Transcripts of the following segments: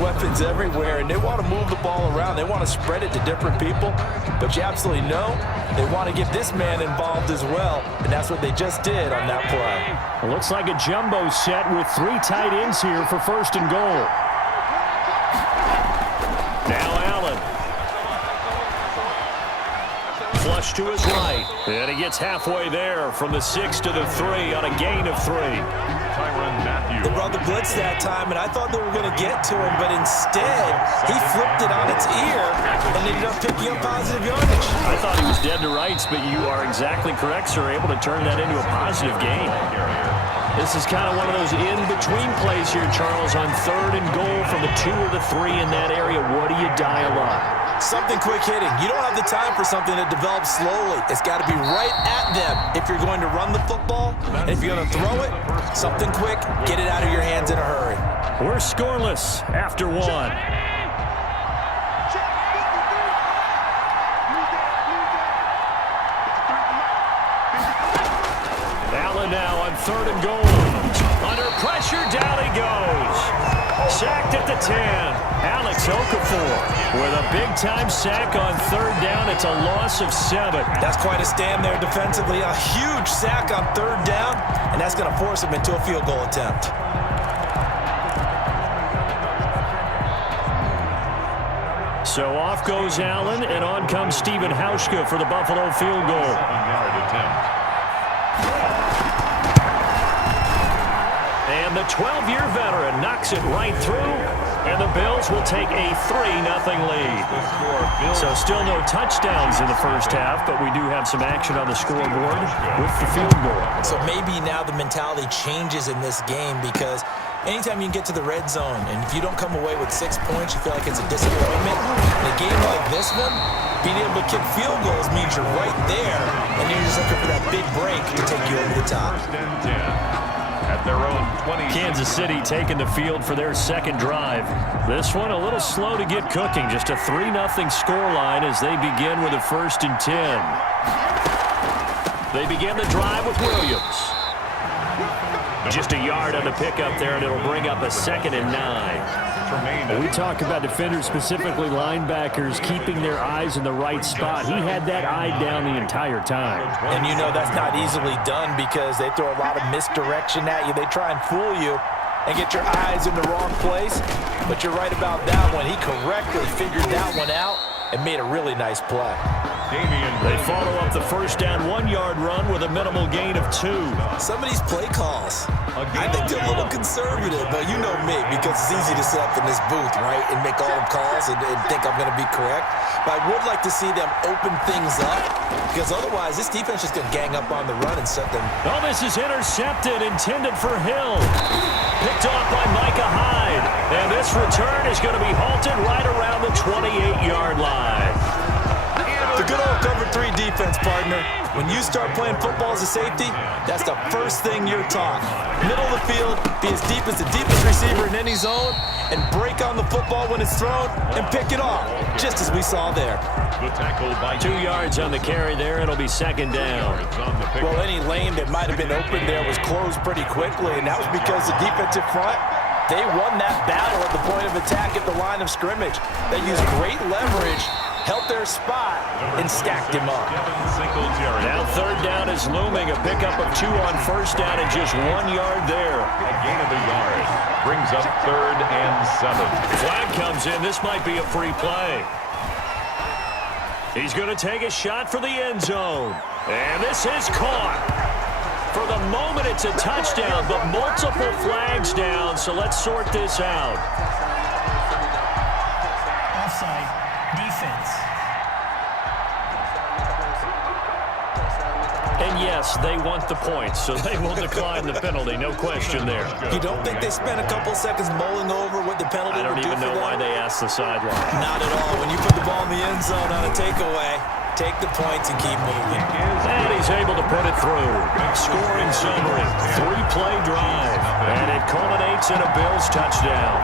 weapons everywhere, and they want to move the ball around. They want to spread it to different people. But you absolutely know they want to get this man involved as well, and that's what they just did on that play. It looks like a jumbo set with 3 tight ends here for 1st and goal. Now Allen. Flush to his right. And he gets halfway there from the 6 to the 3 on a gain of 3. They brought the blitz that time, and I thought they were going to get to him, but instead, he flipped it on its ear and ended up picking up positive yardage. I thought he was dead to rights, but you are exactly correct, sir. Able to turn that into a positive gain. This is kind of one of those in-between plays here, Charles, on 3rd and goal from the 2 or the 3 in that area. What do you dial up? Something quick hitting. You don't have the time for something that develops slowly. It's got to be right at them if you're going to run the football. And if you're going to throw it, something quick, get it out of your hands in a hurry. We're scoreless after 1. Allen now on 3rd and goal. Under pressure, down he goes. Sacked at the 10. Alex Okafor with a big-time sack on 3rd down. It's a loss of 7. That's quite a stand there defensively. A huge sack on 3rd down, and that's going to force him into a field goal attempt. So off goes Allen, and on comes Stephen Hauschka for the Buffalo field goal. And the 12-year veteran knocks it right through, and the Bills will take a 3-0 lead. So still no touchdowns in the first half, but we do have some action on the scoreboard with the field goal. So maybe now the mentality changes in this game, because anytime you can get to the red zone, and if you don't come away with 6 points, you feel like it's a disappointment. In a game like this one, being able to kick field goals means you're right there, and you're just looking for that big break to take you over the top. At their own 20. Kansas City taking the field for their 2nd drive. This one a little slow to get cooking. Just a 3-0 scoreline as they begin with a 1st and 10. They begin the drive with Williams. Just a yard on the pickup there, and it'll bring up a 2nd and 9. We talk about defenders, specifically linebackers, keeping their eyes in the right spot. He had that eye down the entire time. And you know that's not easily done, because they throw a lot of misdirection at you. They try and fool you and get your eyes in the wrong place. But you're right about that one. He correctly figured that one out and made a really nice play. They follow up the 1st down 1-yard run with a minimal gain of 2. Some of these play calls, I think they're a little conservative, but you know me, because it's easy to sit up in this booth, right, and make all the calls and think I'm going to be correct. But I would like to see them open things up, because otherwise this defense is going to gang up on the run and set them. Oh, this is intercepted, intended for Hill. Picked off by Micah Hyde. And this return is going to be halted right around the 28-yard line. The good old cover 3 defense, partner. When you start playing football as a safety, that's the first thing you're taught. Middle of the field, be as deep as the deepest receiver in any zone, and break on the football when it's thrown and pick it off, just as we saw there. 2 yards on the carry there. It'll be 2nd down. Well, any lane that might have been open there was closed pretty quickly, and that was because the defensive front, they won that battle at the point of attack at the line of scrimmage. They used great leverage, held their spot, and stacked him up. Now 3rd down is looming. A pickup of 2 on 1st down and just 1 yard there. A gain of a yard brings up 3rd and 7. Flag comes in. This might be a free play. He's going to take a shot for the end zone. And this is caught. For the moment, it's a touchdown, but multiple flags down, so let's sort this out. Offside, defense. And yes, they want the points, so they will decline the penalty, no question there. You don't think they spent a couple seconds mulling over what the penalty would do for them? I don't even know why they asked the sideline. Not at all. When you put the ball in the end zone on a takeaway, take the points and keep moving. And he's able to put it through. Scoring summary, 3-play drive, and it culminates in a Bills touchdown.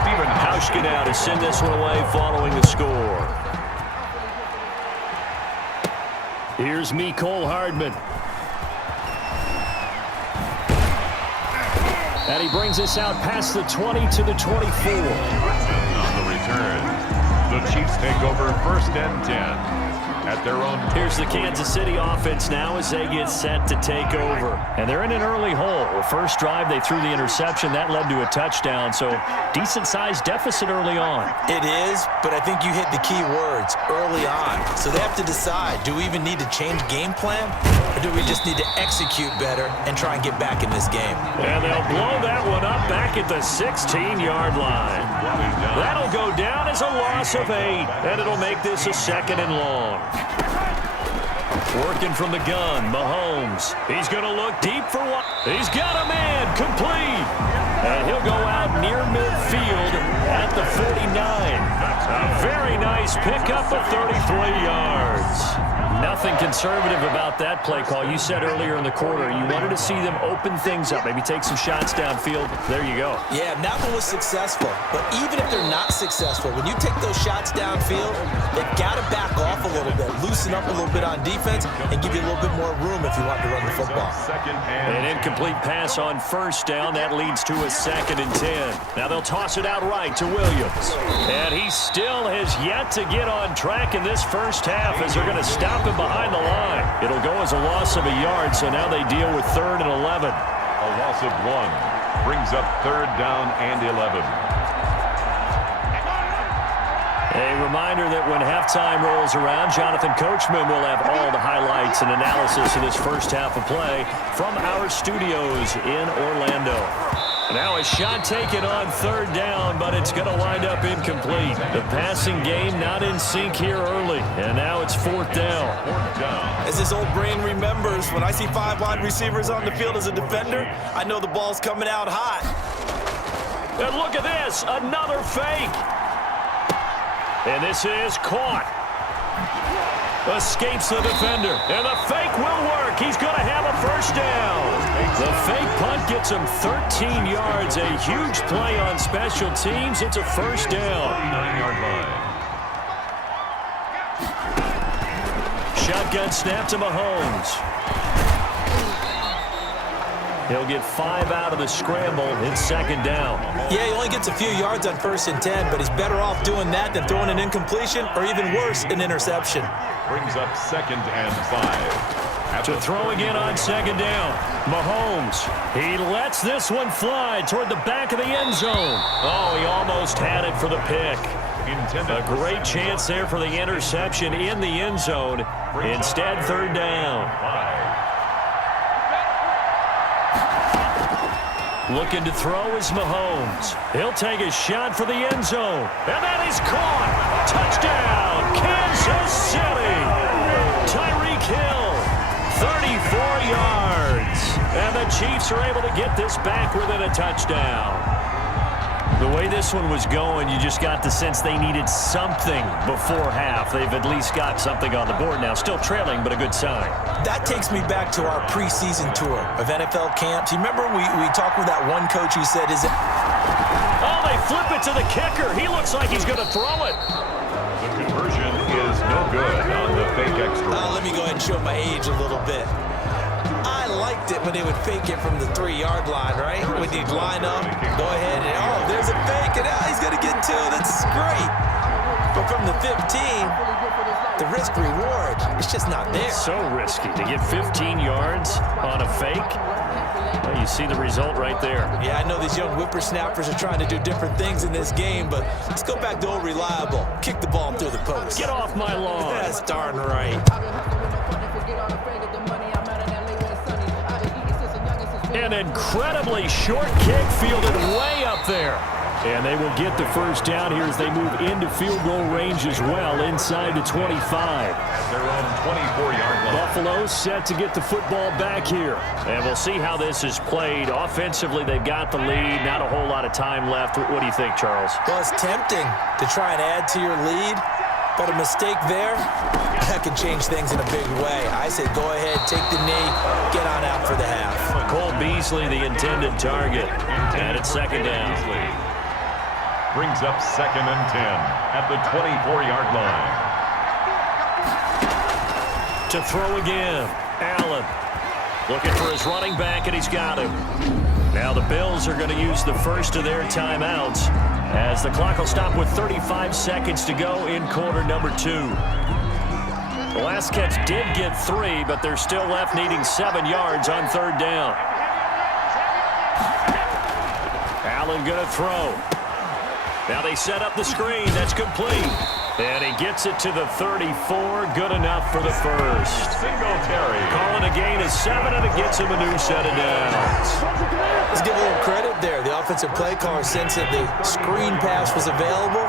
Stephen Hauschka now to send this one away following the score. Here's Mecole Hardman. And he brings us out past the 20 to the 24. On the return, the Chiefs take over 1st and 10. At their own. Here's the Kansas City offense now as they get set to take over. And they're in an early hole. The first drive, they threw the interception. That led to a touchdown, so decent-sized deficit early on. It is, but I think you hit the key words, early on. So they have to decide, do we even need to change game plan, or do we just need to execute better and try and get back in this game? And they'll blow that one up back at the 16-yard line. That'll go down as a loss of 8, and it'll make this a 2nd and long. Working from the gun, Mahomes. He's going to look deep for one. He's got a man, complete. And he'll go out near midfield at the 49. A very nice pickup of 33 yards. Nothing conservative about that play call. You said earlier in the quarter you wanted to see them open things up, maybe take some shots downfield. There you go. Yeah, that one was successful. But even if they're not successful, when you take those shots downfield, they've got to back off a little bit, loosen up a little bit on defense, and give you a little bit more room if you want to run the football. An incomplete pass on 1st down. That leads to a 2nd and 10. Now they'll toss it out right to Williams. And he still has yet to get on track in this first half as they're going to stop him behind the line. It'll go as a loss of a yard, so now they deal with 3rd and 11. A loss of 1 brings up 3rd down and 11. A reminder that when halftime rolls around, Jonathan Coachman will have all the highlights and analysis of this first half of play from our studios in Orlando. Now a shot taken on 3rd down, but it's going to wind up incomplete. The passing game not in sync here early, and now it's 4th down. As this old brain remembers, when I see 5 wide receivers on the field as a defender, I know the ball's coming out hot. And look at this, another fake. And this is caught. Escapes the defender, and the fake will work. He's going to have a 1st down. The fake punt gets him 13 yards. A huge play on special teams. It's a 1st down. 9-yard line. Shotgun snap to Mahomes. He'll get 5 out of the scramble. It's 2nd down. Yeah, he only gets a few yards on 1st and 10, but he's better off doing that than throwing an incompletion or even worse, an interception. Brings up 2nd and 5. To throw again on 2nd down. Mahomes. He lets this one fly toward the back of the end zone. Oh, he almost had it for the pick. A great chance there for the interception in the end zone. Instead, 3rd down. Looking to throw is Mahomes. He'll take a shot for the end zone. And that is caught. Touchdown, Kansas City. Tyreek Hill, 34 yards. And the Chiefs are able to get this back within a touchdown. The way this one was going, you just got the sense they needed something before half. They've at least got something on the board now. Still trailing, but a good sign. That takes me back to our preseason tour of NFL camps. You remember we talked with that one coach who said, is it... Oh, they flip it to the kicker. He looks like he's going to throw it. The conversion is no good on the fake extra. Let me go ahead and show my age a little bit. I liked it when they would fake it from the 3-yard line, right? When you'd line up, go ahead, and oh, there's a fake, and now he's going to get 2. That's great. But from the 15, the risk-reward, it's just not there. So risky to get 15 yards on a fake. Well, you see the result right there. Yeah, I know these young whippersnappers are trying to do different things in this game, but let's go back to old reliable. Kick the ball through the post. Get off my lawn. That's darn right. An incredibly short kick fielded way up there. And they will get the 1st down here as they move into field goal range as well, inside the 25. Their own 24-yard line. Buffalo set to get the football back here. And we'll see how this is played. Offensively, they've got the lead. Not a whole lot of time left. What do you think, Charles? Well, it's tempting to try and add to your lead, but a mistake there, that can change things in a big way. I say go ahead, take the knee, get on out for the half. Cole Beasley, the intended target. And it's 2nd down. Brings up 2nd and 10 at the 24-yard line. To throw again, Allen. Looking for his running back, and he's got him. Now the Bills are going to use the first of their timeouts as the clock will stop with 35 seconds to go in quarter number 2. The last catch did get 3, but they're still left needing 7 yards on third down. Allen going to throw. Now they set up the screen. That's complete. And he gets it to the 34. Good enough for the first. Singletary. Calling a gain of 7, and it gets him a new set of downs. Let's give a little credit there. The offensive play caller sensed that the screen pass was available.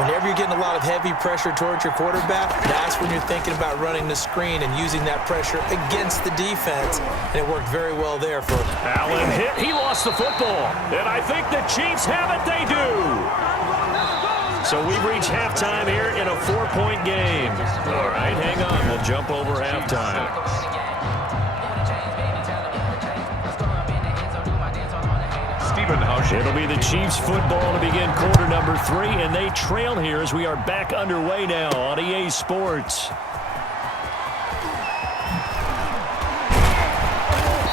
Whenever you're getting a lot of heavy pressure towards your quarterback, that's when you're thinking about running the screen and using that pressure against the defense. And it worked very well there for Allen hit. He lost the football. And I think the Chiefs have it. They do. So we've reached halftime here in a 4-point game. All right, hang on. We'll jump over halftime. It'll be the Chiefs football to begin quarter number 3, and they trail here as we are back underway now on EA Sports.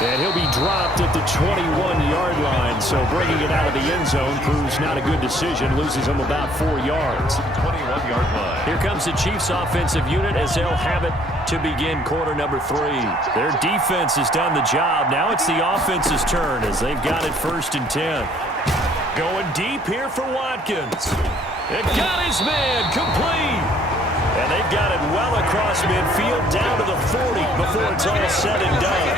And he'll be dropped at the 21-yard line, so bringing it out of the end zone proves not a good decision, loses him about 4 yards. 21-yard line. Here comes the Chiefs offensive unit as they'll have it to begin quarter number 3. Their defense has done the job. Now it's the offense's turn as they've got it 1st and 10. Going deep here for Watkins. It got his man complete. And they've got it well across midfield down to the 40 before it's all said and done.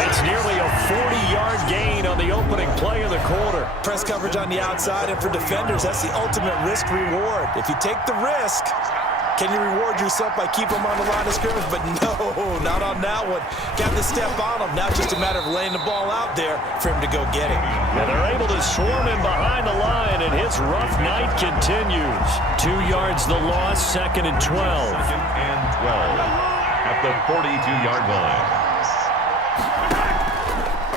It's nearly a 40-yard gain on the opening play of the quarter. press coverage on the outside, and for defenders, that's the ultimate risk-reward. If you take the risk, can you reward yourself by keeping them on the line of scrimmage? But no, not on that one. Got the step on him. Now just a matter of laying the ball out there for him to go get it. And they're able to swarm him behind the line, and his rough night continues. 2 yards the loss, 2nd and 12. 2nd and 12 at the 42-yard line.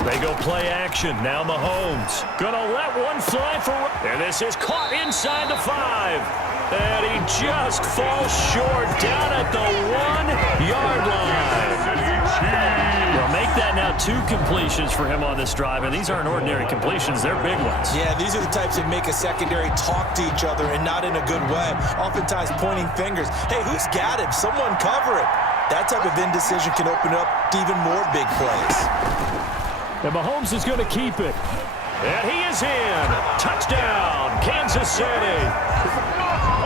They go play action. Now Mahomes gonna let one fly for, and this is caught inside the 5. And he just falls short down at the 1-yard line. Well, make that now 2 completions for him on this drive, and these aren't ordinary completions. They're big ones. Yeah, these are the types that make a secondary talk to each other, and not in a good way. Oftentimes pointing fingers. Hey, who's got him? Someone cover it. That type of indecision can open up to even more big plays. And Mahomes is going to keep it. And he is in. Touchdown, Kansas City.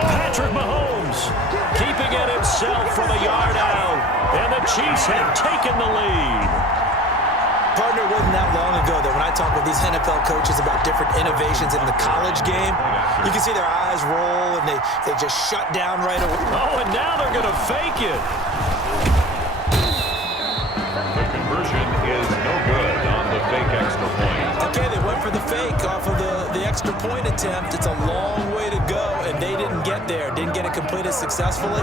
Patrick Mahomes keeping it himself from a yard out. And the Chiefs have taken the lead. Partner, it wasn't that long ago that when I talk with these NFL coaches about different innovations in the college game, you can see their eyes roll and they just shut down right away. Oh, and now they're going to fake it. The conversion is no good on the fake extra point. Okay, they went for the fake off of the extra point attempt. It's a long way to go, and they didn't get there. Didn't get it completed successfully.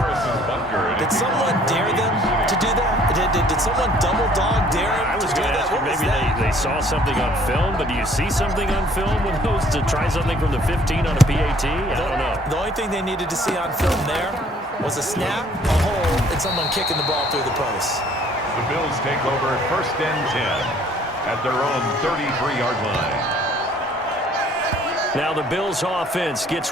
Did someone dare them to do that? Did someone double dog dare them to do that? What was Maybe that? they saw something on film, but do you see something on film with those to try something from the 15 on a PAT? I don't know. The only thing they needed to see on film there was a snap, a hold, and someone kicking the ball through the post. The Bills take over 1st and 10 at their own 33-yard line. Now the Bills offense gets